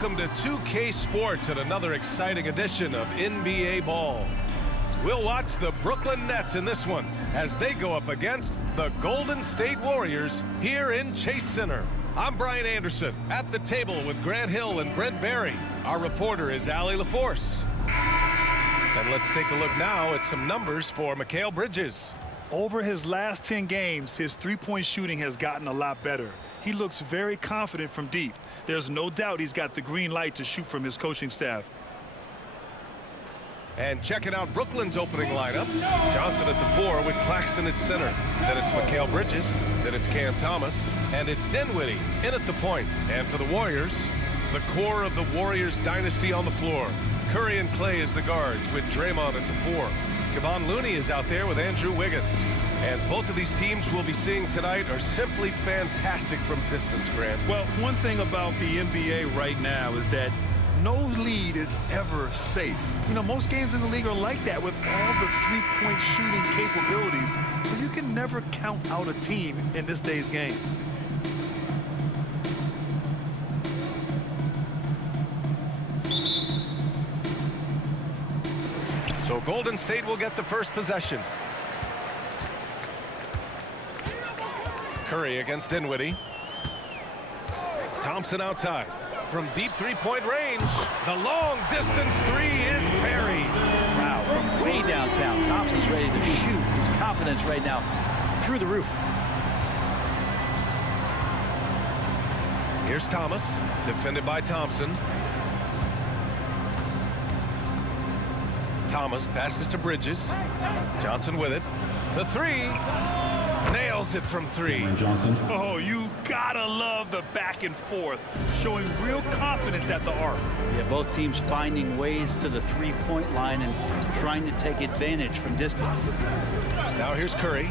Welcome to 2K Sports and another exciting edition of NBA Ball. We'll watch the Brooklyn Nets in this one as they go up against the Golden State Warriors here in Chase Center. I'm Brian Anderson at the table with Grant Hill and Brent Barry. Our reporter is Allie LaForce. And let's take a look now at some numbers for Mikal Bridges. Over his last 10 games, his three-point shooting has gotten a lot better. He looks very confident from deep. There's no doubt he's got the green light to shoot from his coaching staff. And checking out Brooklyn's opening lineup, Johnson at the 4 with Claxton at center. Then it's Mikal Bridges, then it's Cam Thomas, and it's Dinwiddie in at the point. And for the Warriors, the core of the Warriors dynasty on the floor. Curry and Clay as the guards with Draymond at the 4. Kevon Looney is out there with Andrew Wiggins. And both of these teams we'll be seeing tonight are simply fantastic from distance, Grant. Well, one thing about the NBA right now is that no lead is ever safe. You know, most games in the league are like that with all the three-point shooting capabilities. So you can never count out a team in this day's game. So Golden State will get the first possession. Curry against Dinwiddie. Thompson outside. From deep three-point range, the long-distance three is buried. Wow, from way downtown, Thompson's ready to shoot. His confidence right now through the roof. Here's Thomas, defended by Thompson. Thomas passes to Bridges. Johnson with it. The three. Nails it from 3. Johnson. Oh, you gotta love the back and forth, showing real confidence at the arc. Yeah, both teams finding ways to the three-point line and trying to take advantage from distance. Now here's Curry,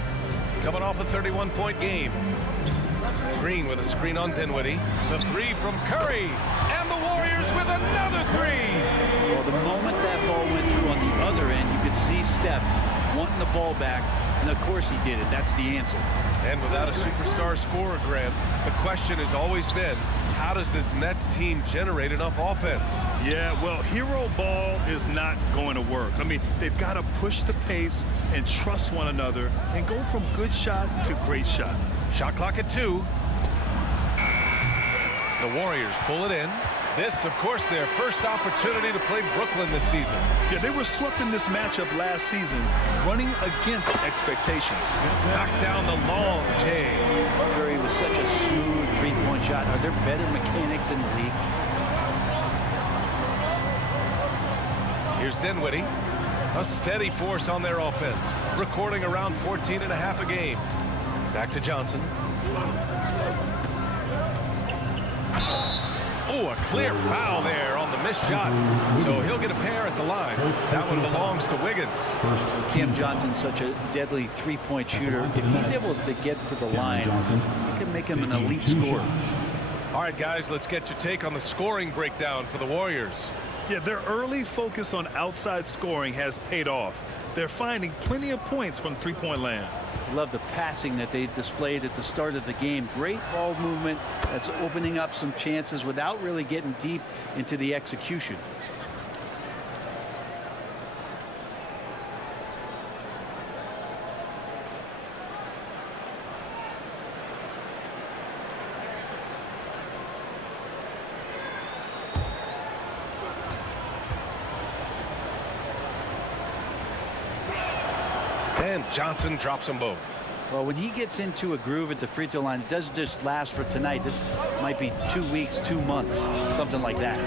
coming off a 31-point game. Green with a screen on Dinwiddie. The 3 from Curry, and the Warriors with another 3. Well, the moment that ball went through on the other end, you could see Steph wanting the ball back, and of course he did it. That's the answer. And without a superstar scorer, Grant, the question has always been, how does this Nets team generate enough offense? Yeah, well, hero ball is not going to work. I mean, they've got to push the pace and trust one another and go from good shot to great shot. Shot clock at 2. The Warriors pull it in. This, of course, their first opportunity to play Brooklyn this season. Yeah, they were swept in this matchup last season, running against expectations. Knocks down the long J. Curry was such a smooth three-point shot. Are there better mechanics in the league? Here's Dinwiddie. A steady force on their offense, recording around 14.5 a game. Back to Johnson. Oh, a clear foul there on the missed shot. So he'll get a pair at the line. That one belongs to Wiggins. Cam Johnson's such a deadly three-point shooter. If he's able to get to the line, you can make him an elite scorer. All right, guys, let's get your take on the scoring breakdown for the Warriors. Yeah, their early focus on outside scoring has paid off. They're finding plenty of points from three-point land. Love the passing that they displayed at the start of the game. Great ball movement that's opening up some chances without really getting deep into the execution. And Johnson drops them both. Well, when he gets into a groove at the free throw line, it doesn't just last for tonight. This might be 2 weeks, 2 months, something like that.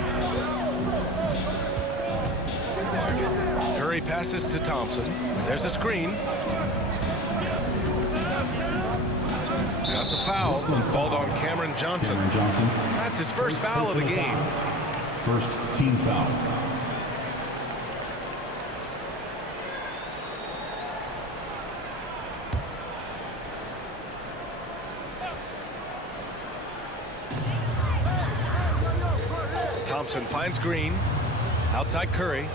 Curry passes to Thompson. There's a screen. That's a foul called on Cameron Johnson. That's his first foul of the game. First team foul. Thompson finds Green. Outside Curry.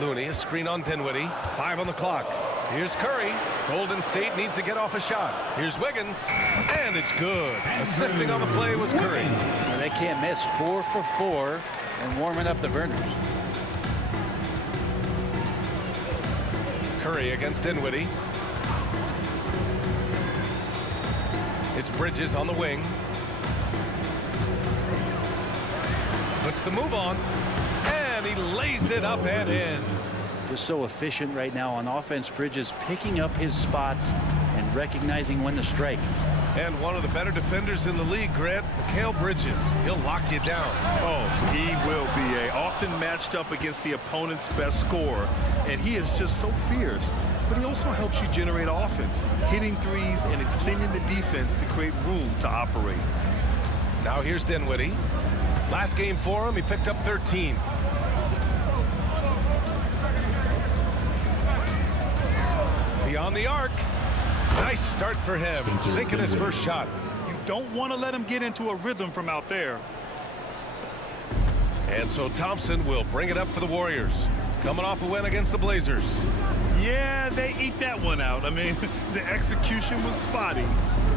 Looney, a screen on Dinwiddie. 5 on the clock. Here's Curry. Golden State needs to get off a shot. Here's Wiggins, and it's good. Assisting on the play was Curry. They can't miss. 4 for 4 and warming up the Burners. Curry against Dinwiddie. It's Bridges on the wing. Puts the move on, and he lays it up and in. Just so efficient right now on offense. Bridges picking up his spots and recognizing when to strike. And one of the better defenders in the league, Grant, Mikal Bridges. He'll lock you down. Oh, he will be often matched up against the opponent's best scorer, and he is just so fierce. But he also helps you generate offense, hitting threes and extending the defense to create room to operate. Now here's Dinwiddie. Last game for him, he picked up 13. Beyond the arc. Nice start for him. Sinking his first shot. You don't want to let him get into a rhythm from out there. And so Thompson will bring it up for the Warriors. Coming off a win against the Blazers. Yeah, they eke that one out. I mean, the execution was spotty.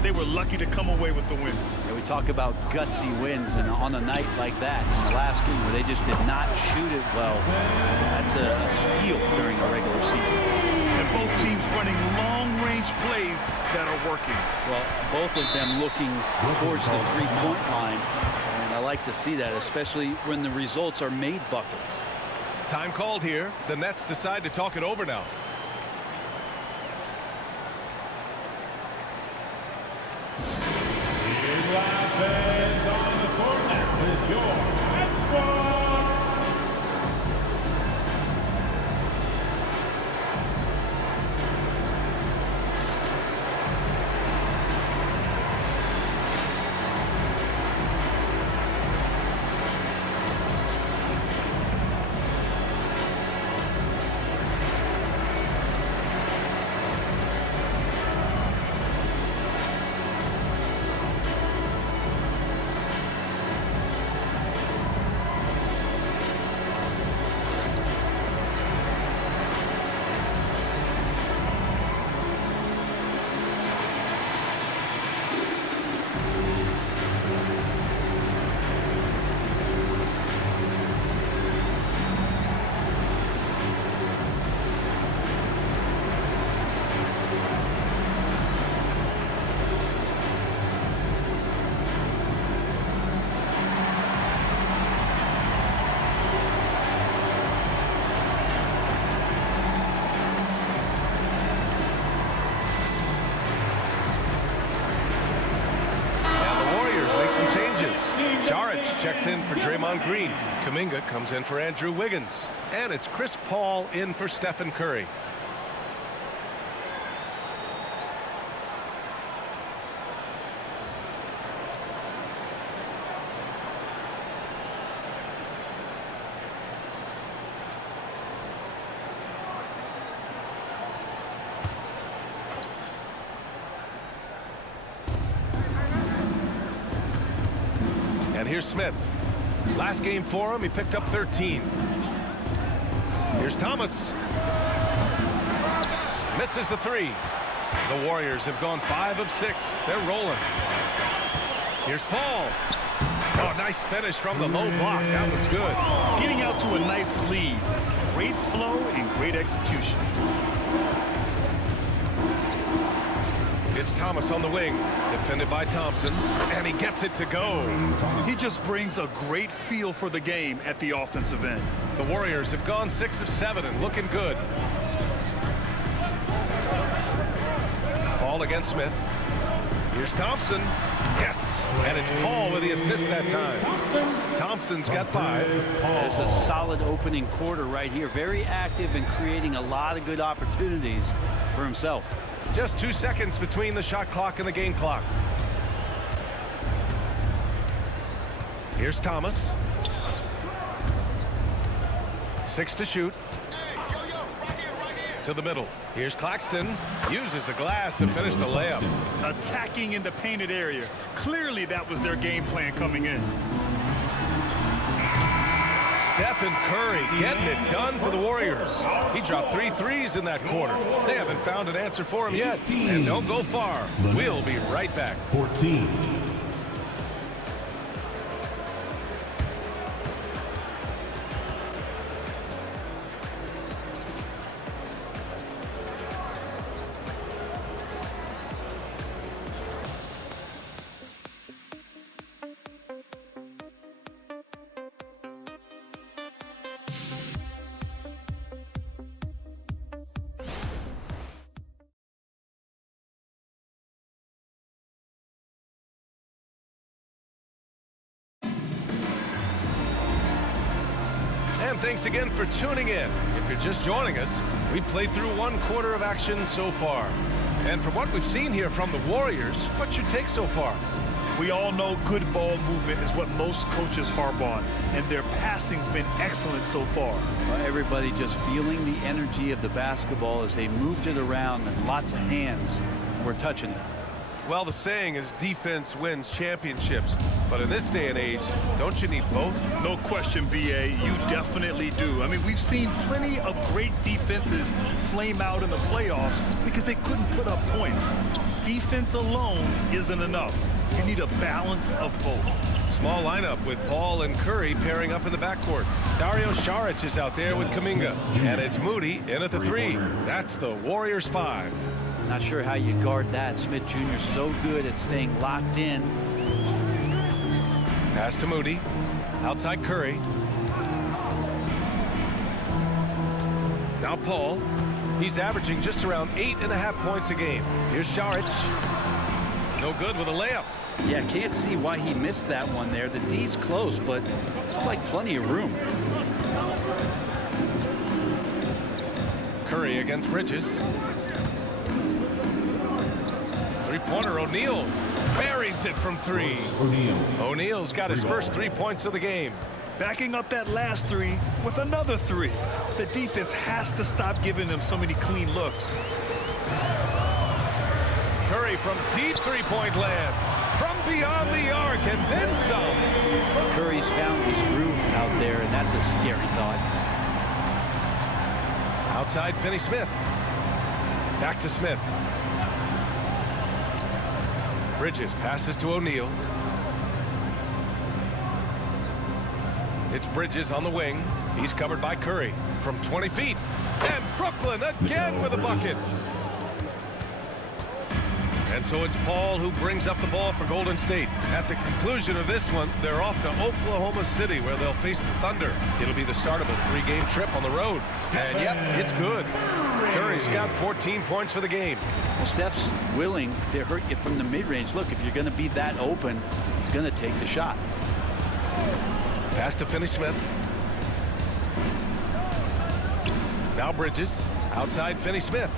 They were lucky to come away with the win. Yeah, we talk about gutsy wins, and on a night like that, in the last game where they just did not shoot it well, that's a steal during a regular season. And both teams running long-range plays that are working. Well, both of them looking towards the three-point line, and I like to see that, especially when the results are made buckets. Time called here. The Nets decide to talk it over now. On the court, next is your Nets. Checks in for Draymond Green. Kuminga comes in for Andrew Wiggins. And it's Chris Paul in for Stephen Curry. And here's Smith. Last game for him, he picked up 13. Here's Thomas. Misses the three. The Warriors have gone 5 of 6. They're rolling. Here's Paul. Oh, nice finish from the low block. That was good. Getting out to a nice lead. Great flow and great execution. It's Thomas on the wing, defended by Thompson, and he gets it to go. He just brings a great feel for the game at the offensive end. The Warriors have gone 6 of 7 and looking good. Paul against Smith. Here's Thompson. Yes, and it's Paul with the assist that time. Thompson's got 5. It's a solid opening quarter right here. Very active and creating a lot of good opportunities for himself. Just 2 seconds between the shot clock and the game clock. Here's Thomas. 6 to shoot. To the middle. Here's Claxton. Uses the glass to finish the layup. Attacking in the painted area. Clearly that was their game plan coming in. Stephen Curry getting it done for the Warriors. He dropped 3 threes in that quarter. They haven't found an answer for him yet. And don't go far. We'll be right back. 14. And thanks again for tuning in. If you're just joining us, we played through 1 quarter of action so far. And from what we've seen here from the Warriors, what's your take so far? We all know good ball movement is what most coaches harp on, and their passing's been excellent so far. Everybody just feeling the energy of the basketball as they moved it around, and lots of hands were touching it. Well, the saying is defense wins championships. But in this day and age, don't you need both? No question, B.A., you definitely do. I mean, we've seen plenty of great defenses flame out in the playoffs because they couldn't put up points. Defense alone isn't enough. You need a balance of both. Small lineup with Paul and Curry pairing up in the backcourt. Dario Saric is out there with Kuminga. And it's Moody in at the 3. That's the Warriors 5. Not sure how you guard that. Smith Jr. so good at staying locked in. Pass to Moody. Outside Curry. Now Paul. He's averaging just around 8.5 points a game. Here's Saric. No good with a layup. Yeah, can't see why he missed that one there. The D's close, but looks like plenty of room. Curry against Bridges. Three-pointer, O'Neal buries it from 3. O'Neal's got his first 3 points of the game. Backing up that last 3 with another 3. The defense has to stop giving them so many clean looks. Curry from deep three-point land. From beyond the arc and then some. Curry's found his groove out there, and that's a scary thought. Outside Finney-Smith. Back to Smith. Bridges passes to O'Neal. It's Bridges on the wing. He's covered by Curry from 20 feet. And Brooklyn again with a bucket. And so it's Paul who brings up the ball for Golden State. At the conclusion of this one, they're off to Oklahoma City where they'll face the Thunder. It'll be the start of a 3-game trip on the road. And yep, it's good. Curry's got 14 points for the game. Well, Steph's willing to hurt you from the mid-range. Look, if you're going to be that open, he's going to take the shot. Pass to Finney-Smith. Now Bridges. Outside Finney-Smith.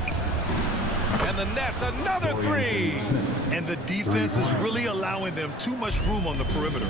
And the Nets, another 3. And the defense is really allowing them too much room on the perimeter.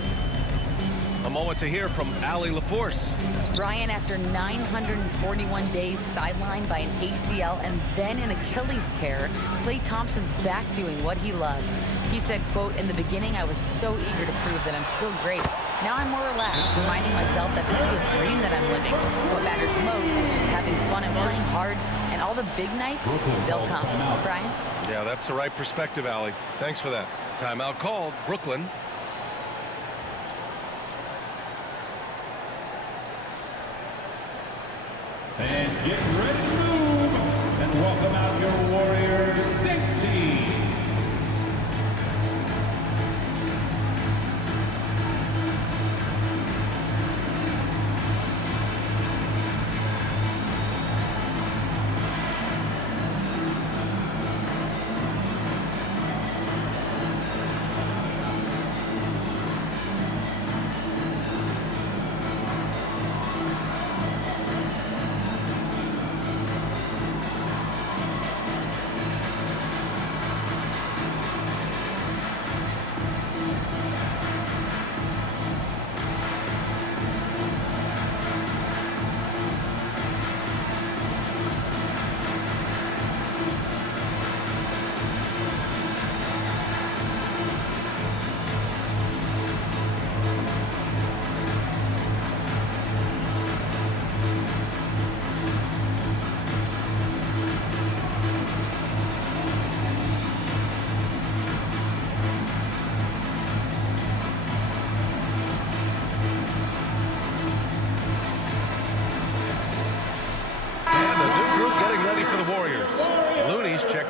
A moment to hear from Allie LaForce. Brian, after 941 days sidelined by an ACL and then an Achilles tear, Klay Thompson's back doing what he loves. He said, quote, "In the beginning, I was so eager to prove that I'm still great. Now I'm more relaxed, reminding myself that this is a dream that I'm living. What matters most is just having fun and playing hard, and all the big nights, they'll come." Brian? Yeah, that's the right perspective, Allie. Thanks for that. Timeout called. Brooklyn. And get ready to move. And welcome out your Warriors Knicks team.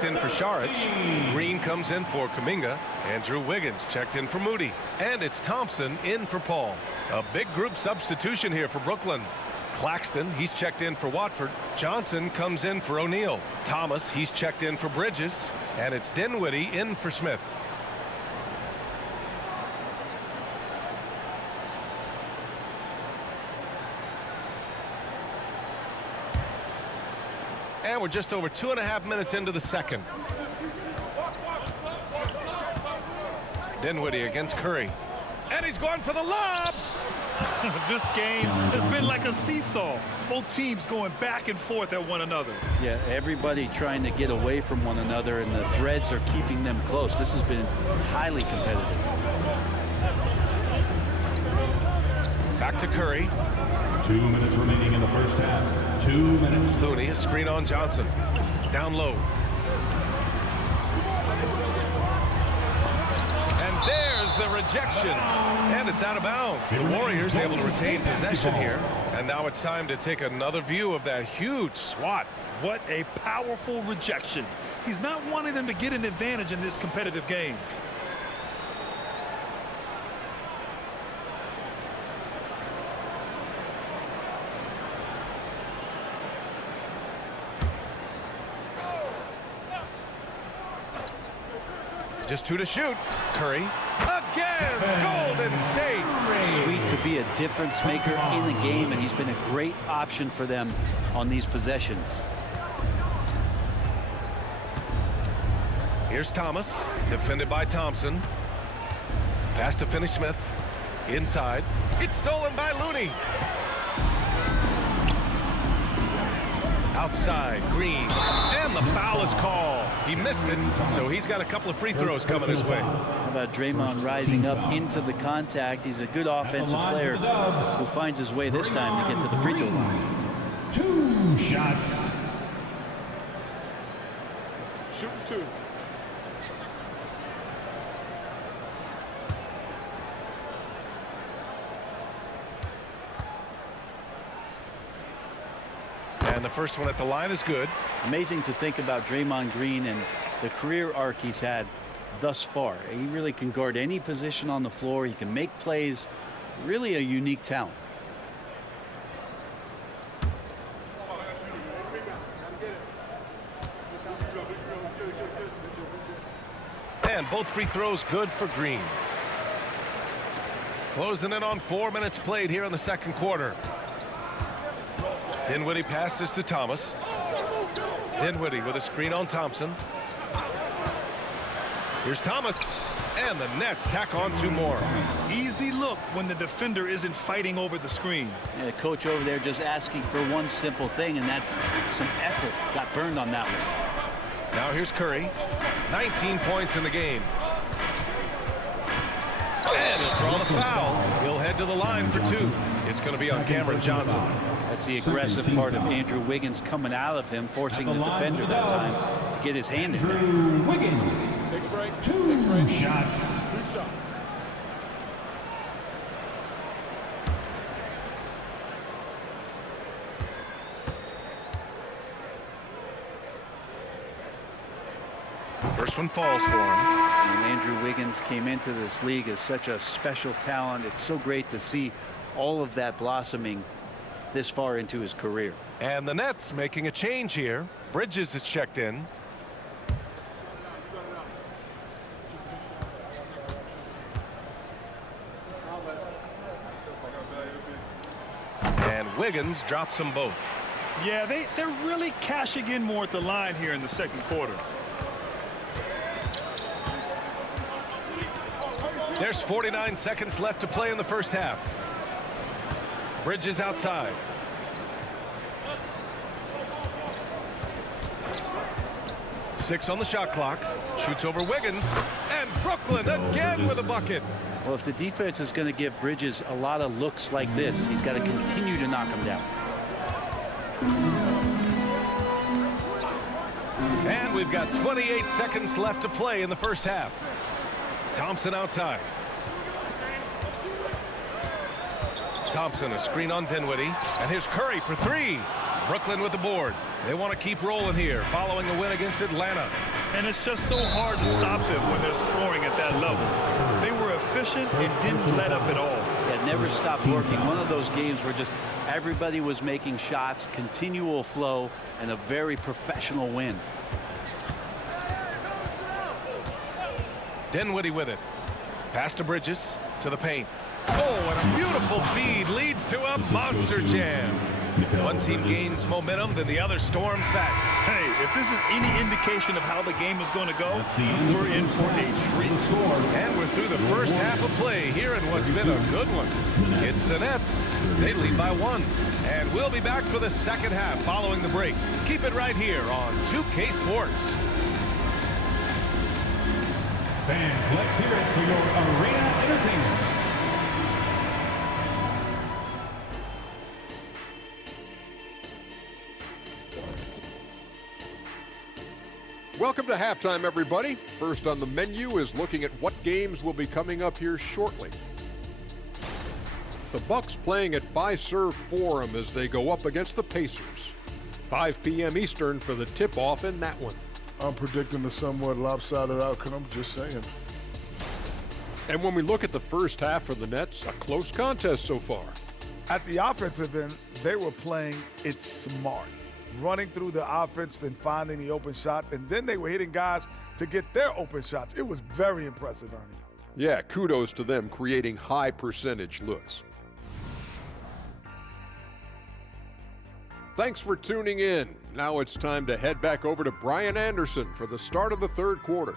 checked in for Šarić. Green comes in for Kuminga. Andrew Wiggins checked in for Moody. And it's Thompson in for Paul. A big group substitution here for Brooklyn. Claxton, he's checked in for Watford. Johnson comes in for O'Neal. Thomas, he's checked in for Bridges. And it's Dinwiddie in for Smith. And we're just over 2.5 minutes into the second. Dinwiddie against Curry. And he's going for the lob. This game has been like a seesaw. Both teams going back and forth at one another. Yeah, everybody trying to get away from one another, and the threads are keeping them close. This has been highly competitive. Back to Curry. 2 minutes remaining in the first half. 2 minutes. Looney, a screen on Johnson. Down low. And there's the rejection. And it's out of bounds. The Warriors able to retain possession here. And now it's time to take another view of that huge swat. What a powerful rejection. He's not wanting them to get an advantage in this competitive game. Just 2 to shoot. Curry. Again, Golden State. Sweet to be a difference maker in the game, and he's been a great option for them on these possessions. Here's Thomas, defended by Thompson. Pass to Finney-Smith. Inside. It's stolen by Looney. Outside, Green. And the foul is called. He missed it, so he's got a couple of free throws coming his way. How about Draymond rising up into the contact? He's a good offensive player who finds his way this time to get to the free throw line. 2 shots. Shooting 2. And the first one at the line is good. Amazing to think about Draymond Green and the career arc he's had thus far. He really can guard any position on the floor. He can make plays. Really a unique talent. And both free throws good for Green. Closing in on 4 minutes played here in the second quarter. Dinwiddie passes to Thomas. Dinwiddie with a screen on Thompson. Here's Thomas. And the Nets tack on 2 more. Easy look when the defender isn't fighting over the screen. Yeah, the coach over there just asking for one simple thing, and that's some effort. Got burned on that one. Now here's Curry. 19 points in the game. And he'll draw the foul. He'll head to the line for 2. It's going to be on Cameron Johnson. That's the aggressive part of Andrew Wiggins coming out of him, forcing the defender that time to get his hand in there. Andrew Wiggins. Take a break. 2 shots. 2 shots. First one falls for him. And Andrew Wiggins came into this league as such a special talent. It's so great to see all of that blossoming this far into his career. And the Nets making a change here. Bridges is checked in. And Wiggins drops them both. Yeah, they're really cashing in more at the line here in the second quarter. There's 49 seconds left to play in the first half. Bridges outside. Six on the shot clock. Shoots over Wiggins. And Brooklyn again with a bucket. Well, if the defense is going to give Bridges a lot of looks like this, he's got to continue to knock him down. And we've got 28 seconds left to play in the first half. Thompson outside. Thompson, a screen on Dinwiddie. And here's Curry for 3. Brooklyn with the board. They want to keep rolling here following a win against Atlanta. And it's just so hard to stop them when they're scoring at that level. They were efficient and didn't let up at all. It never stopped working. One of those games where just everybody was making shots, continual flow, and a very professional win. Dinwiddie with it. Pass to Bridges, to the paint. Oh, and a beautiful feed leads to a monster jam. One team gains momentum, then the other storms back. Hey, if this is any indication of how the game is going to go, we're in for a treat. And we're through the first half of play here in what's been a good one. It's the Nets. They lead by 1. And we'll be back for the second half following the break. Keep it right here on 2K Sports. Fans, let's hear it for your arena entertainment. Welcome to halftime, everybody. First on the menu is looking at what games will be coming up here shortly. The Bucks playing at Fiserv Forum as they go up against the Pacers. 5 p.m. Eastern for the tip-off in that one. I'm predicting a somewhat lopsided outcome, just saying. And when we look at the first half for the Nets, a close contest so far. At the offensive end, they were playing it smart. Running through the offense, then finding the open shot, and then they were hitting guys to get their open shots. It was very impressive, Ernie. Yeah, kudos to them creating high percentage looks. Thanks for tuning in. Now it's time to head back over to Brian Anderson for the start of the third quarter.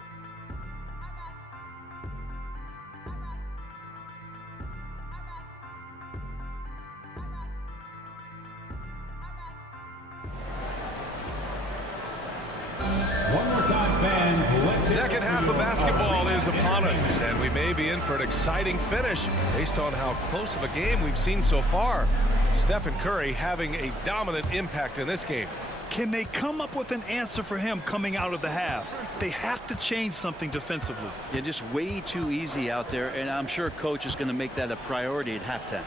One more time, fans. Let's Second half of basketball is upon us, and we may be in for an exciting finish based on how close of a game we've seen so far. Stephen Curry having a dominant impact in this game. Can they come up with an answer for him coming out of the half? They have to change something defensively. Yeah, just way too easy out there, and I'm sure coach is going to make that a priority at halftime.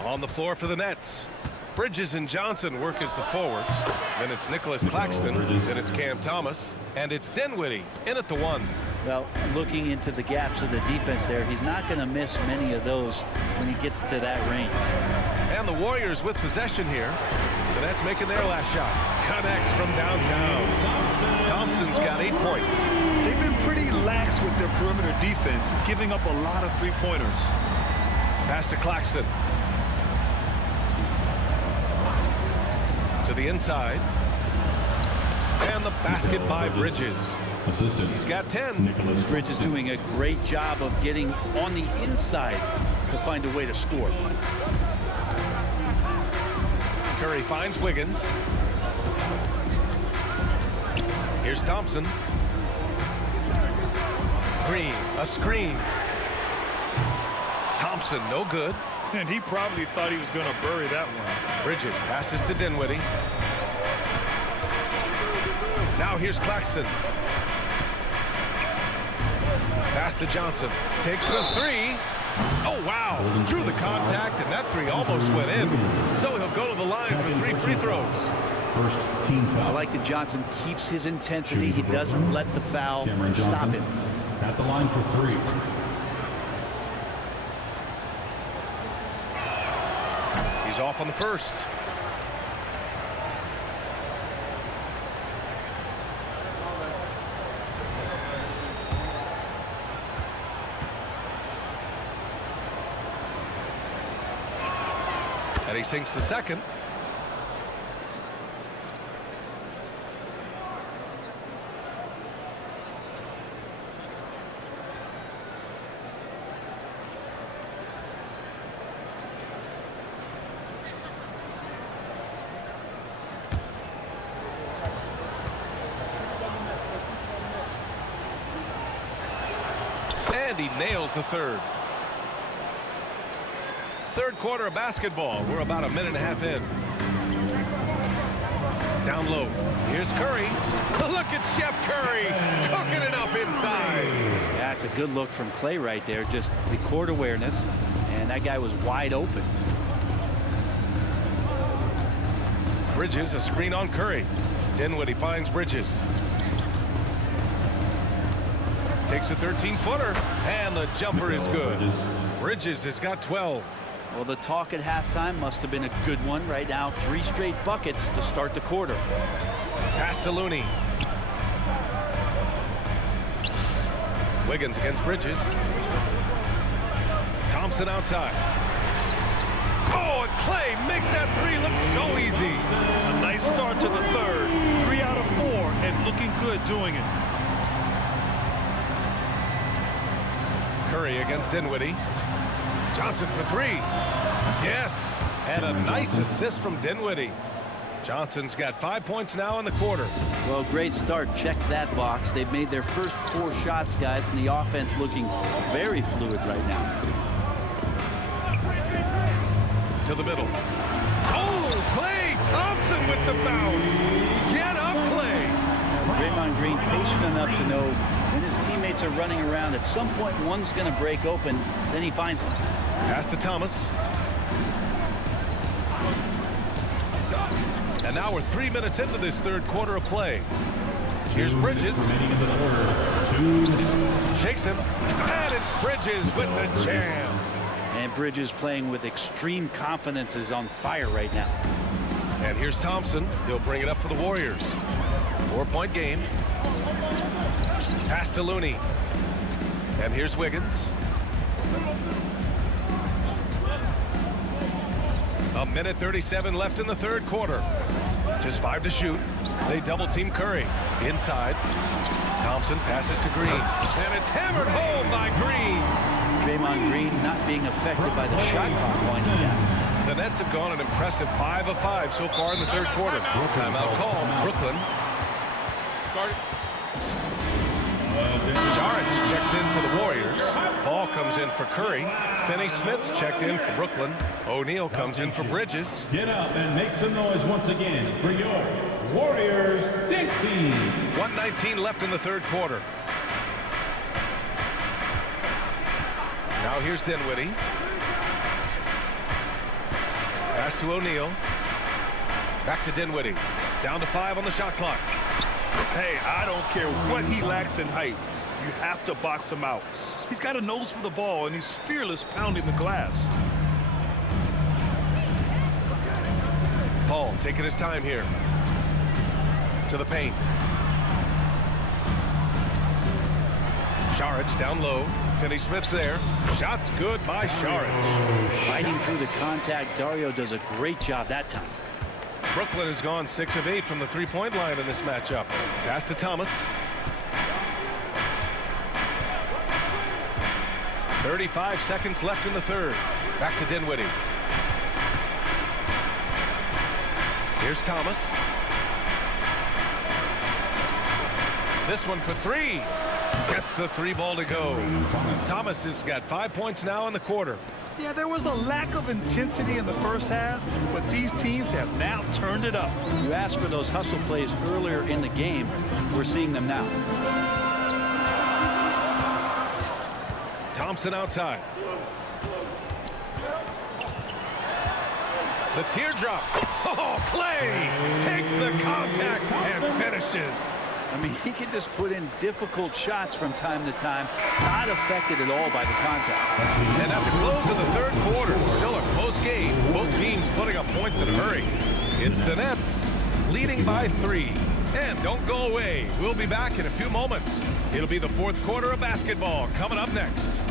On the floor for the Nets. Bridges and Johnson work as the forwards. Then it's Nicholas Claxton. Then it's Cam Thomas. And it's Dinwiddie in at the 1. Well, looking into the gaps of the defense there, he's not going to miss many of those when he gets to that range. And the Warriors with possession here. The Nets making their last shot. Connects from downtown. Thompson's got 8 points. They've been pretty lax with their perimeter defense, giving up a lot of three-pointers. Pass to Claxton. To the inside. And the basket by Bridges. Assistant. He's got 10. Bridges doing a great job of getting on the inside to find a way to score. Curry finds Wiggins. Here's Thompson. Green, a screen. Thompson, no good. And he probably thought he was going to bury that one. Bridges passes to Dinwiddie. Now here's Claxton. Pass to Johnson. Takes the 3. Oh, wow. Drew the contact, and that 3 almost went in. So he'll go to the line for 3 free throws. First team foul. I like that Johnson keeps his intensity. He doesn't let the foul stop him. At the line for 3. He's off on the first. And he sinks the second. And he nails the third. Third quarter of basketball. We're about a minute and a half in. Down low. Here's Curry. Look at Chef Curry cooking it up inside. That's a good look from Clay right there. Just the court awareness. And that guy was wide open. Bridges, a screen on Curry. Dinwiddie finds Bridges. Takes a 13-footer, and the jumper is good. Bridges has got 12. Well, the talk at halftime must have been a good one. Right now, 3 straight buckets to start the quarter. Pass to Looney. Wiggins against Bridges. Thompson outside. Oh, and Clay makes that 3 look so easy. A nice start to the third. 3 out of 4 and looking good doing it. Curry against Dinwiddie. Johnson for 3. Yes, and a nice assist from Dinwiddie. Johnson's got 5 points now in the quarter. Well, great start. Check that box. They've made their first 4 shots, guys, and the offense looking very fluid right now. To the middle. Oh, Clay Thompson with the bounce. Get up, Clay. Now, Draymond Green patient enough to know when his teammates are running around, at some point one's going to break open, then he finds it. Pass to Thomas. And now we're 3 minutes into this third quarter of play. Here's Bridges. Shakes him. And it's Bridges with the jam. And Bridges playing with extreme confidence, is on fire right now. And here's Thompson. He'll bring it up for the Warriors. 4-point game. Pass to Looney. And here's Wiggins. A minute 37 left in the third quarter. Just 5 to shoot. They double team Curry. Inside. Thompson passes to Green. And it's hammered home by Green. Draymond Green not being affected by the shot clock winding down. The Nets have gone an impressive 5 of 5 so far in the third quarter. Timeout called. Brooklyn. Saric checks in for the Warriors. Paul comes in for Curry. Finney-Smith checked in for Brooklyn. O'Neal comes in for Bridges. Get up and make some noise once again for your Warriors Dance Team. 1:19 left in the third quarter. Now here's Dinwiddie. Pass to O'Neal. Back to Dinwiddie. Down to 5 on the shot clock. Hey, I don't care what he lacks in height. You have to box him out. He's got a nose for the ball, and he's fearless pounding the glass. Paul taking his time here. To the paint. Saric down low. Finney-Smith's there. Shot's good by Saric. Fighting through the contact, Dario does a great job that time. Brooklyn has gone 6 of 8 from the three-point line in this matchup. Pass to Thomas. 35 seconds left in the third. Back to Dinwiddie. Here's Thomas. This one for 3. Gets the 3 ball to go. Thomas has got 5 points now in the quarter. Yeah, there was a lack of intensity in the first half, but these teams have now turned it up. You asked for those hustle plays earlier in the game. We're seeing them now. Thompson outside. The teardrop. Oh, Clay takes the contact and finishes. I mean, he can just put in difficult shots from time to time, not affected at all by the contact. And at the close of the third quarter, still a close game. Both teams putting up points in a hurry. It's the Nets leading by 3. And don't go away. We'll be back in a few moments. It'll be the fourth quarter of basketball coming up next.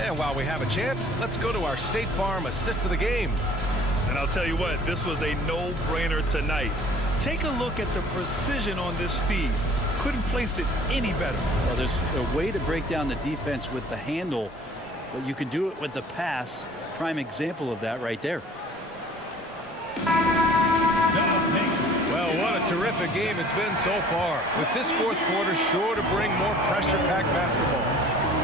And while we have a chance, let's go to our State Farm assist of the game. And I'll tell you what, this was a no-brainer tonight. Take a look at the precision on this feed. Couldn't place it any better. Well, there's a way to break down the defense with the handle, but you can do it with the pass. Prime example of that right there. Well, what a terrific terrific game it's been so far, with this fourth quarter sure to bring more pressure-packed basketball.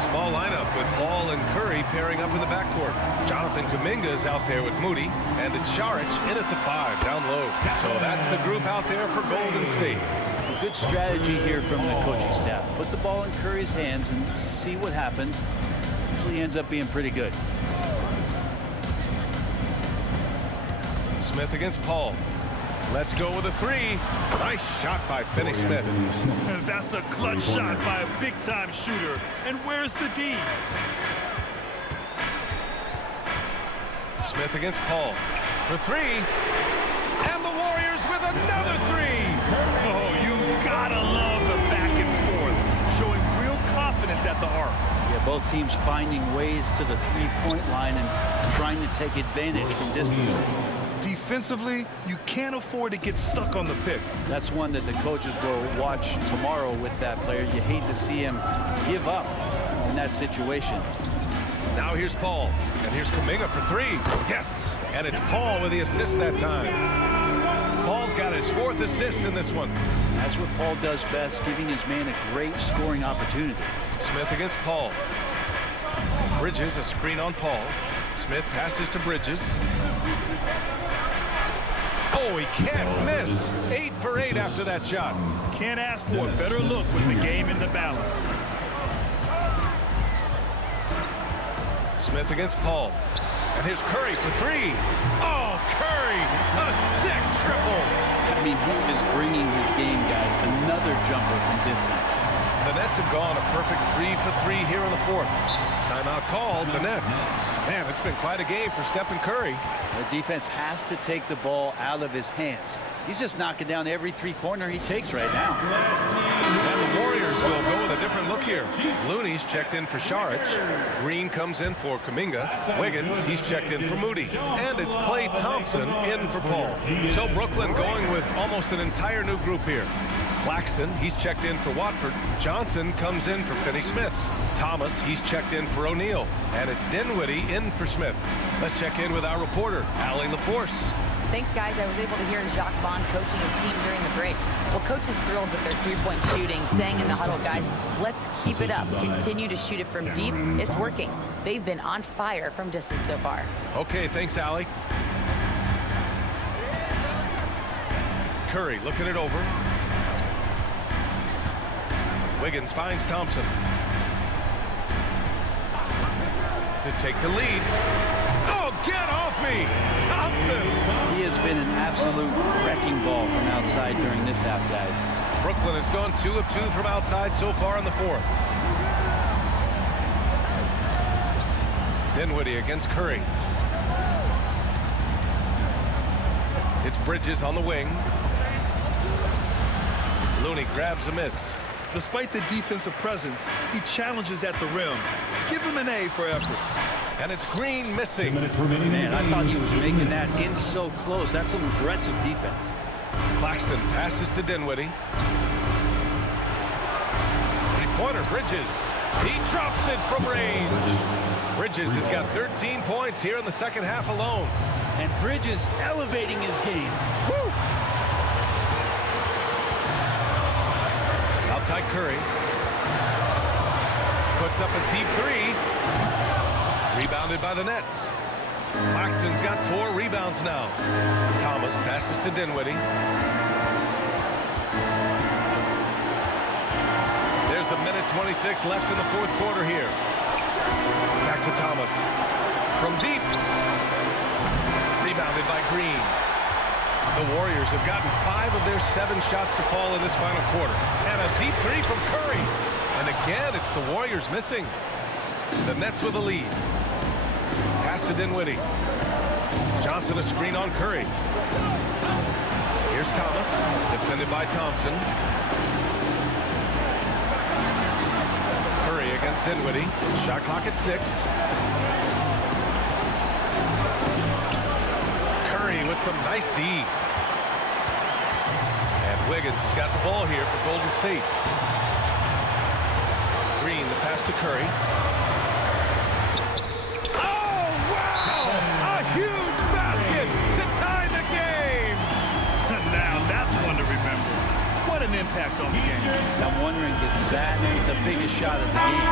Small lineup with Paul and Curry pairing up in the backcourt. Jonathan Kuminga is out there with Moody, and it's Saric in at the 5 down low. So that's the group out there for Golden State. A good strategy here from the coaching staff. Put the ball in Curry's hands and see what happens. Usually ends up being pretty good. Smith against Paul. Let's go with a 3. Nice shot by Finney-Smith. That's a clutch shot by a big-time shooter. And where's the D? Smith against Paul for 3. And the Warriors with another 3. Oh, you gotta love the back and forth, showing real confidence at the arc. Yeah, both teams finding ways to the three-point line and trying to take advantage from distance. Defensively, you can't afford to get stuck on the pick. That's one that the coaches will watch tomorrow with that player. You hate to see him give up in that situation. Now here's Paul, and here's Kuminga for 3. Yes, and it's Paul with the assist that time. Paul's got his 4th assist in this one. That's what Paul does best, giving his man a great scoring opportunity. Smith against Paul. Bridges, a screen on Paul. Smith passes to Bridges. Oh, he can't miss. 8 for 8 after that shot. Can't ask for a better look with the game in the balance. Smith against Paul. And here's Curry for 3. Oh, Curry, a sick triple. I mean, he is bringing his game, guys. Another jumper from distance. The Nets have gone a perfect 3 for 3 here in the 4th. Timeout called, the Nets. Man, it's been quite a game for Stephen Curry. The defense has to take the ball out of his hands. He's just knocking down every three-pointer he takes right now. And the Warriors will go with a different look here. Looney's checked in for Saric. Green comes in for Kuminga. Wiggins, he's checked in for Moody. And it's Klay Thompson in for Paul. So Brooklyn going with almost an entire new group here. Claxton, he's checked in for Watford. Johnson comes in for Finney-Smith. Thomas, he's checked in for O'Neal. And it's Dinwiddie in for Smith. Let's check in with our reporter, Allie LaForce. Thanks, guys. I was able to hear Jacques Vaughn coaching his team during the break. Well, coach is thrilled with their three-point shooting, saying in the huddle, guys, let's keep it up. Continue to shoot it from deep. It's working. They've been on fire from distance so far. Okay, thanks, Allie. Curry looking it over. Wiggins finds Thompson to take the lead. Oh, get off me! Thompson! He has been an absolute wrecking ball from outside during this half, guys. Brooklyn has gone 2 of 2 from outside so far in the 4th. Dinwiddie against Curry. It's Bridges on the wing. Looney grabs a miss. Despite the defensive presence, he challenges at the rim. Give him an A for effort. And it's Green missing. Man, I thought he was making that in so close. That's some aggressive defense. Claxton passes to Dinwiddie. Three-pointer, Bridges. He drops it from range. Bridges has got 13 points here in the second half alone. And Bridges elevating his game. Woo! Outside Curry. Puts up a deep 3. Rebounded by the Nets. Claxton's got 4 rebounds now. Thomas passes to Dinwiddie. There's a minute 26 left in the 4th quarter here. Back to Thomas. From deep. Rebounded by Green. The Warriors have gotten 5 of their 7 shots to fall in this final quarter. And a deep 3 from Curry. And again, it's the Warriors missing. The Nets with a lead. Pass to Dinwiddie. Johnson a screen on Curry. Here's Thomas, defended by Thompson. Curry against Dinwiddie. Shot clock at 6. Curry with some nice D. And Wiggins has got the ball here for Golden State. Green, the pass to Curry. Oh, wow! A huge basket to tie the game! Now that's one to remember. wondering, is that the biggest shot of the game?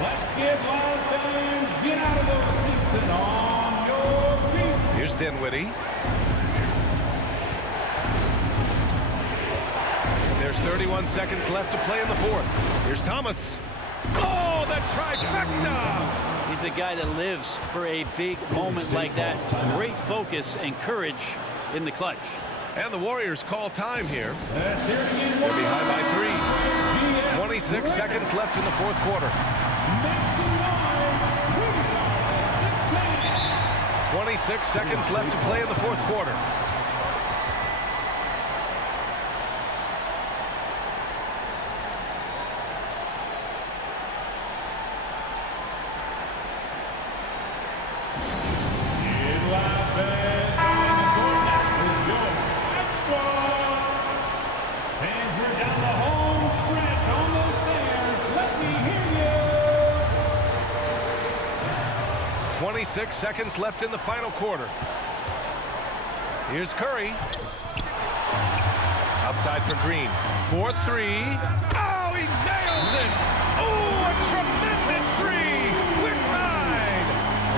Let's get Wild fans, get out of those seats and on your feet. Here's Dinwiddie. There's 31 seconds left to play in the fourth. Here's Thomas. Oh, the trifecta! He's a guy that lives for a big moment like that. Great focus and courage in the clutch. And the Warriors call time here. They're behind by 3. 26 seconds left in the fourth quarter. 26 seconds left to play in the fourth quarter. Fans, we're down the home stretch, almost there. Let me hear you. 26 seconds left in the final quarter. Here's Curry. Outside for Green. 4-3. Oh, he nails it! Oh, a tremendous 3! We're tied!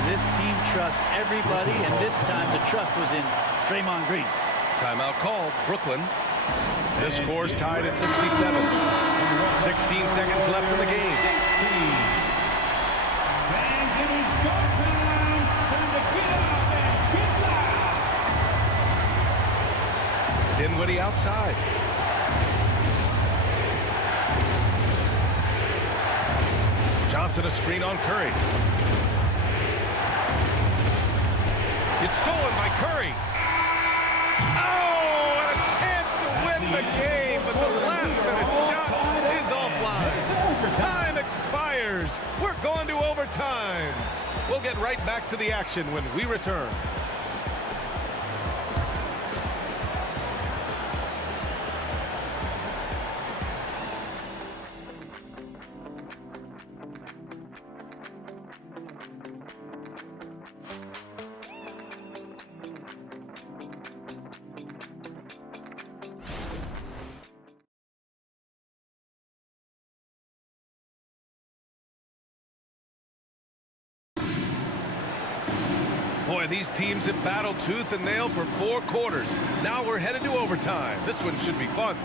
This team trusts everybody, and this time the trust was in Draymond Green. Timeout called. Brooklyn. The score's tied at 67. 16 seconds left in the game. Fans, it is go time. Time to get out and get loud. Dinwiddie outside. Johnson a screen on Curry. It's stolen by Curry. Oh, and a chance to win the game, but the last-minute shot is offline. Time expires. We're going to overtime. We'll get right back to the action when we return. Boy, these teams have battled tooth and nail for 4 quarters. Now we're headed to overtime. This one should be fun.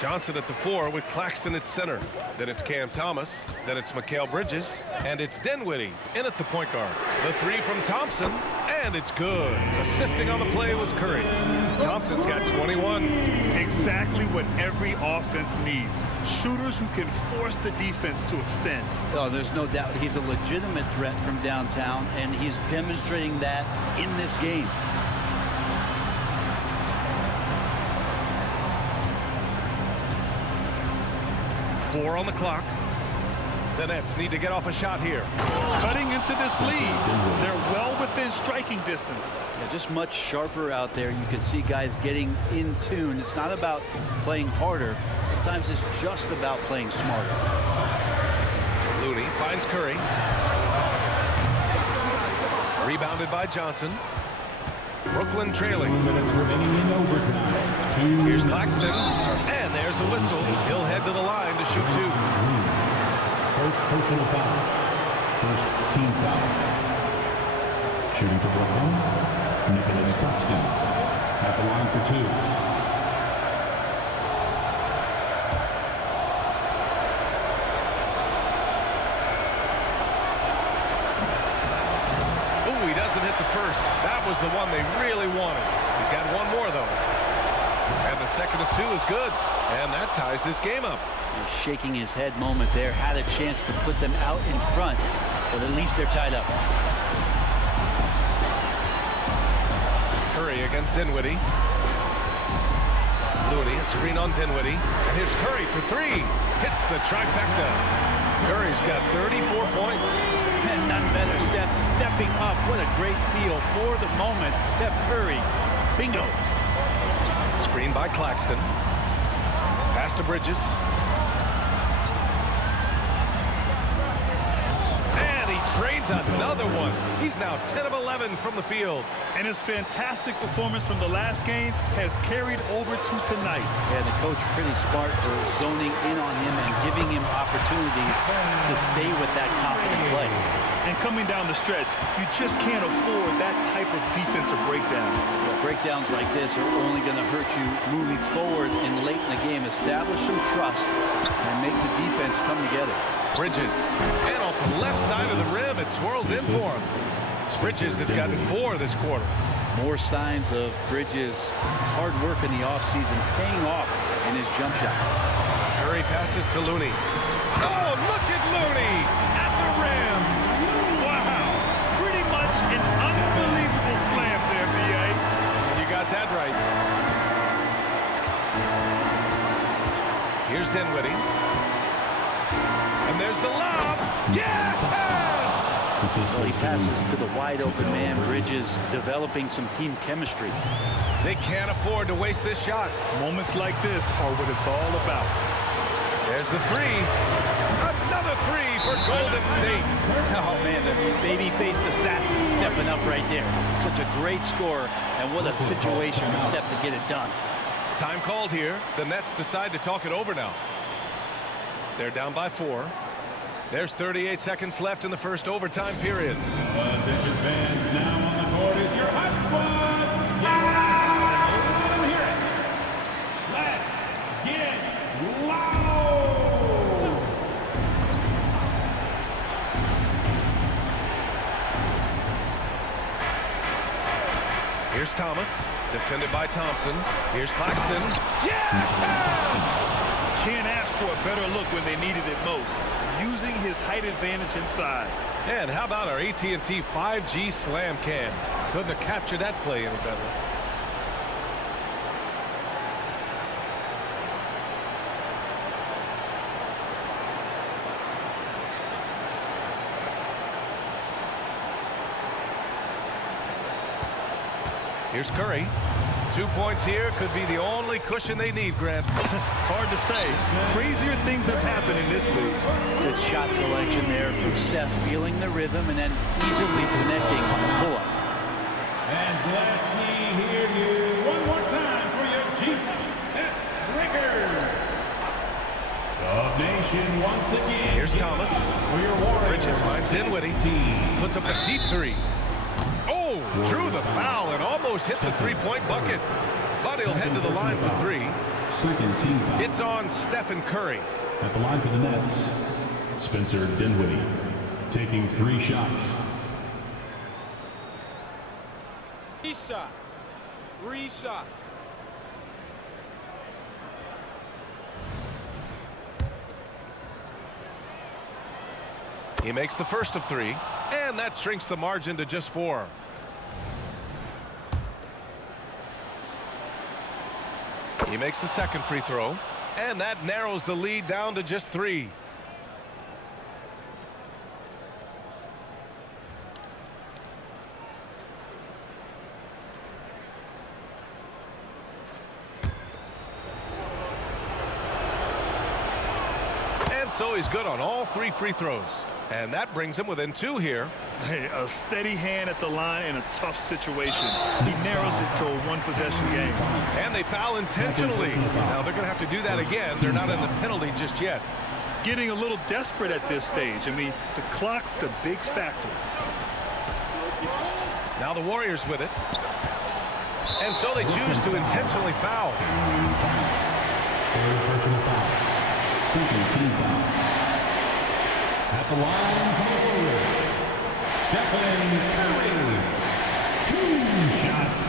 Johnson at the 4 with Claxton at center. Then it's Cam Thomas. Then it's Mikal Bridges. And it's Dinwiddie in at the point guard. The 3 from Thompson. And it's good. Assisting on the play was Curry. Thompson's got 21. Exactly what every offense needs. Shooters who can force the defense to extend. Oh, there's no doubt he's a legitimate threat from downtown, and he's demonstrating that in this game. Four on the clock. The Nets need to get off a shot here. Cutting into this lead. They're well within striking distance. Yeah, just much sharper out there. You can see guys getting in tune. It's not about playing harder. Sometimes it's just about playing smarter. Looney finds Curry. Rebounded by Johnson. Brooklyn trailing. 2 minutes remaining in overtime. Here's Claxton. And there's a whistle. He'll head to the line to shoot 2. First personal foul. First team foul. Shooting for Brooklyn, Nicholas Claxton at the line for 2. Ooh, he doesn't hit the first. That was the one they really wanted. He's got one more, though. And the second of 2 is good. And that ties this game up. He's shaking his head moment there. Had a chance to put them out in front, but at least they're tied up. Curry against Dinwiddie. Looney, a screen on Dinwiddie. And here's Curry for 3. Hits the trifecta. Curry's got 34 points. And none better. Steph stepping up. What a great feel for the moment. Steph Curry. Bingo. Screen by Claxton. Pass to Bridges. trains another one. He's now 10 of 11 from the field. And his fantastic performance from the last game has carried over to tonight. Yeah, the coach pretty smart for zoning in on him and giving him opportunities to stay with that confident play. And coming down the stretch, you just can't afford that type of defensive breakdown. Breakdowns like this are only going to hurt you moving forward and late in the game. Establish some trust and make the defense come together. Bridges, and off the left side of the rim, it swirls in for him. Bridges has gotten 4 this quarter. More signs of Bridges' hard work in the offseason paying off in his jump shot. Curry passes to Looney. Oh, look at Looney at the rim. Wow, pretty much an unbelievable slam there, B.A. You got that right. Here's Dinwiddie. And there's the lob. Yes! Well, he passes to the wide-open man. Bridges developing some team chemistry. They can't afford to waste this shot. Moments like this are what it's all about. There's the 3. Another 3 for Golden State. Oh, man, the baby-faced assassin stepping up right there. Such a great score, and what a situation for Steph to get it done. Time called here. The Nets decide to talk it over now. They're down by 4. There's 38 seconds left in the first overtime period. Attention fans, now on the court is your hot squad. Yeah! Hear it. Let's get loud. Here's Thomas, defended by Thompson. Here's Claxton. Yeah! Can't ask for a better look when they needed it most. Using his height advantage inside. And how about our AT&T 5G slam cam? Couldn't have captured that play any better. Here's Curry. 2 points here could be the only cushion they need, Grant. Hard to say. Crazier things have happened in this league. Good shot selection there from Steph, feeling the rhythm and then easily connecting on the pull-up. And let me hear you one more time for your G-Nets Lakers. Dub Nation once again. Here's Thomas. For your Warriors. Bridges finds Dinwiddie. Puts up a deep 3. Oh, drew the foul and almost hit the three-point bucket. But he'll head to the line for 3. Second team foul. It's on Stephen Curry. At the line for the Nets, Spencer Dinwiddie, taking 3 shots. 3 shots. 3 shots. He makes the first of 3, and that shrinks the margin to just 4. He makes the second free throw, and that narrows the lead down to just 3. And so he's good on all 3 free throws. And that brings him within 2 here. Hey, a steady hand at the line in a tough situation. He narrows it to a one-possession game. And they foul intentionally. Now they're going to have to do that again. They're not in the penalty just yet. Getting a little desperate at this stage. I mean, the clock's the big factor. Now the Warriors with it. And so they choose to intentionally foul. Third personal foul. Second team foul. At the line for the Warriors, Stephen Curry. 2 shots.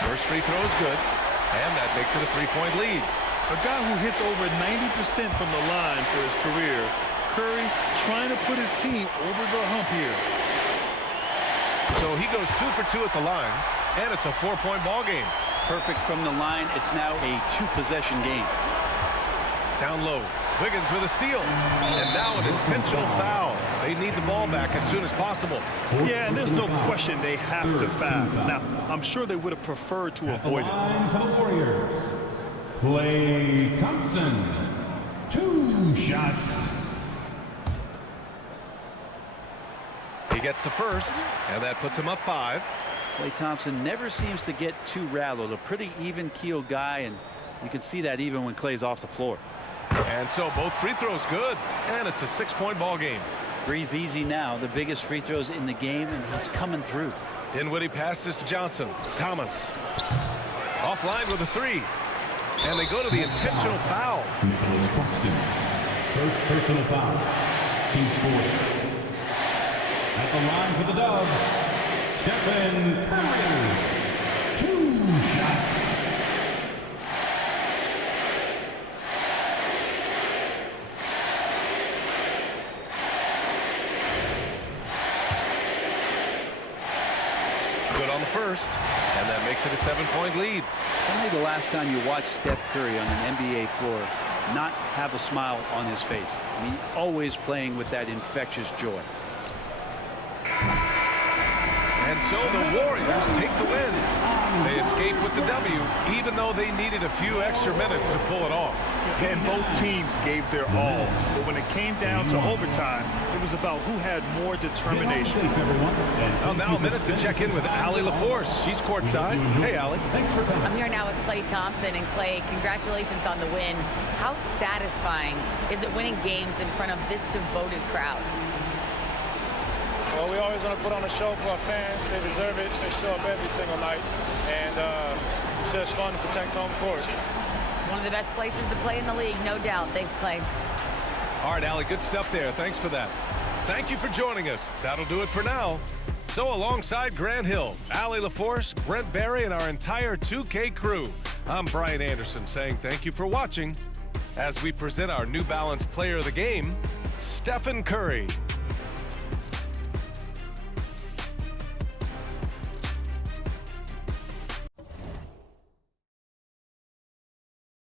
First free throw is good, and that makes it a 3-point lead. A guy who hits over 90% from the line for his career, Curry trying to put his team over the hump here. So he goes 2 for 2 at the line, and it's a 4-point ball game. Perfect from the line. It's now a 2-possession game. Down low, Wiggins with a steal. And now an intentional foul. They need the ball back as soon as possible. Yeah, and there's no question they have to foul. Now, I'm sure they would have preferred to avoid it. Line for the Warriors. Klay Thompson. 2 shots. He gets the first, and that puts him up 5. Klay Thompson never seems to get too rattled. A pretty even-keeled guy, and you can see that even when Klay's off the floor. And so both free throws good, and it's a 6-point ball game. Breathe easy now. The biggest free throws in the game, and he's coming through. Dinwiddie passes to Johnson. Thomas. Offline with a 3. And they go to the intentional foul. Nicholas Claxton. First personal foul. Team's fourth. At the line for the Dubs, Stephen Curry. 2 shots. Good on the first, and that makes it a 7-point lead. Only the last time you watched Steph Curry on an NBA floor not have a smile on his face. I mean, always playing with that infectious joy. And so the Warriors take the win. They escape with the W, even though they needed a few extra minutes to pull it off. And both teams gave their all. But when it came down to overtime, it was about who had more determination. Well, now a minute to check in with Allie LaForce. She's courtside. Hey, Allie. Thanks for coming. I'm here now with Klay Thompson. And Klay, congratulations on the win. How satisfying is it winning games in front of this devoted crowd? Well, we always want to put on a show for our fans. They deserve it. They show up every single night. And it's just fun to protect home court. It's one of the best places to play in the league, no doubt. Thanks, Klay. All right, Allie, good stuff there. Thanks for that. Thank you for joining us. That'll do it for now. So alongside Grant Hill, Allie LaForce, Brent Barry, and our entire 2K crew, I'm Brian Anderson saying thank you for watching as we present our New Balance Player of the Game, Stephen Curry.